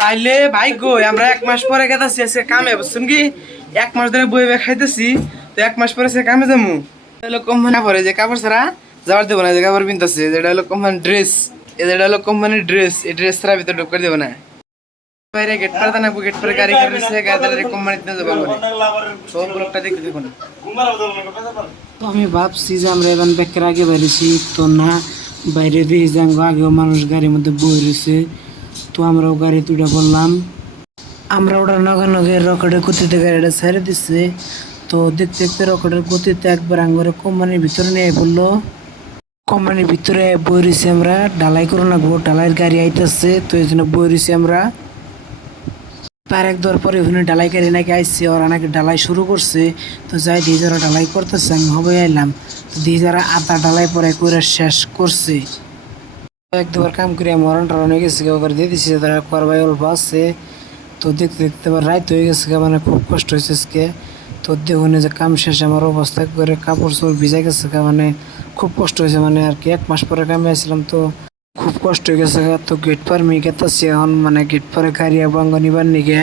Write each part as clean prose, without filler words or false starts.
তাইলে ভাই গো আমরা 1 মাস পরে গেতাছি আজকে কামে, বুঝছেন কি? 1 মাস ধরে বই খাইতেছি, তো 1 মাস পরে সে কামে যাবো। হলো কোম্পানি পরে যে কাপড় ছাড়া যাওয়ার দেবো না, যে কাপড় পিনতেছে যেটা হলো কোম্পানি ড্রেস, যেটা হলো কোম্পানির ড্রেস, এই ড্রেস ছাড়া ভিতরে ঢুকতে দেবো না। বাইরে গেট পারে না, গেট পরে গাড়ি করতেছে, গাড়ি কোম্পানিতে নিয়ে যাবো বলে। সব ব্লগটা দেখতে দেখুন। তো আমি ভাবছি যে আমরা এবার ব্যাকের আগে বেরিয়েছি, তো না বাইরে দিয়ে যাবো, আগেও মানুষ গাড়ির মধ্যে বই রয়েছে, তো আমরাও গাড়িতে উঠে পড়লাম। আমরা ওটা নগের রকেটের গতিতে গাড়িটা ছেড়ে দিচ্ছে, তো দেখতে দেখতে রকেটের গতিতে একবার আঙ্গরে কোম্পানির ভিতরে নিয়ে পড়লো। কোম্পানির ভিতরে বই রয়েছি আমরা, ঢালাই করে নাকবো, ঢালাইয়ের গাড়ি আইতেছে, তো এই জন্য বই রয়েছি আমরা। তার এক দর পরে ওখানে ঢালাই গাড়ি নাকি আইসছে, ওরা নাকি ঢালাই শুরু করছে, তো যাই দিয়ে যারা ঢালাই করতেছে আমি হবে আইলাম, তো দিয়ে যারা আধা ঢালাই পরে করে শেষ করছে। এক দুবার কাম করে মরণ টরণ হয়ে গেছে, ওকে দিয়ে দিচ্ছে, তারা করবাই অল্প আছে। তো দেখতে দেখতে আবার রাত হয়ে গেছে, মানে খুব কষ্ট হয়েছে আজকে। তো দেখুন যে কাম শেষে আমার অবস্থা করে কাপড় চোপড় ভিজে গেছে, মানে খুব কষ্ট হয়েছে, মানে আর কি 1 মাস পরে কামে আসছিলাম, তো খুব কষ্ট হয়ে গেছে। তো গেট পার মি গেতাছি এখন, মানে গেট পরে গাড়ি বাঙ্গ নিবার নিগে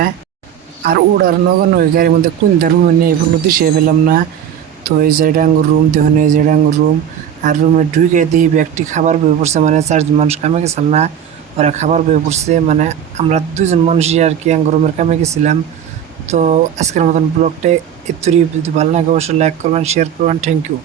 আর ওড়ার নগন ওই গাড়ির মধ্যে কোনটা রুমে নেই এগুলো দিশে পেলাম না। তো এই জায়গাটা আঙ্গুর রুম দেখুন, এই জায়গাটা আঙ্গুর রুম। আর রুমে ঢুকে দিই ব্যক্তি খাবার বয়ে পড়ছে, মানে 4জন মানুষ কামে গেছিল না, ওরা খাবার বয়ে পড়ছে, মানে আমরা 2জন মানুষই আর কি আঙ্গুর রুমের কামে গেছিলাম। তো আজকের মতন ব্লগটা এত, যদি ভালো লাগে অবশ্যই লাইক করবেন, শেয়ার করবেন। Thank you.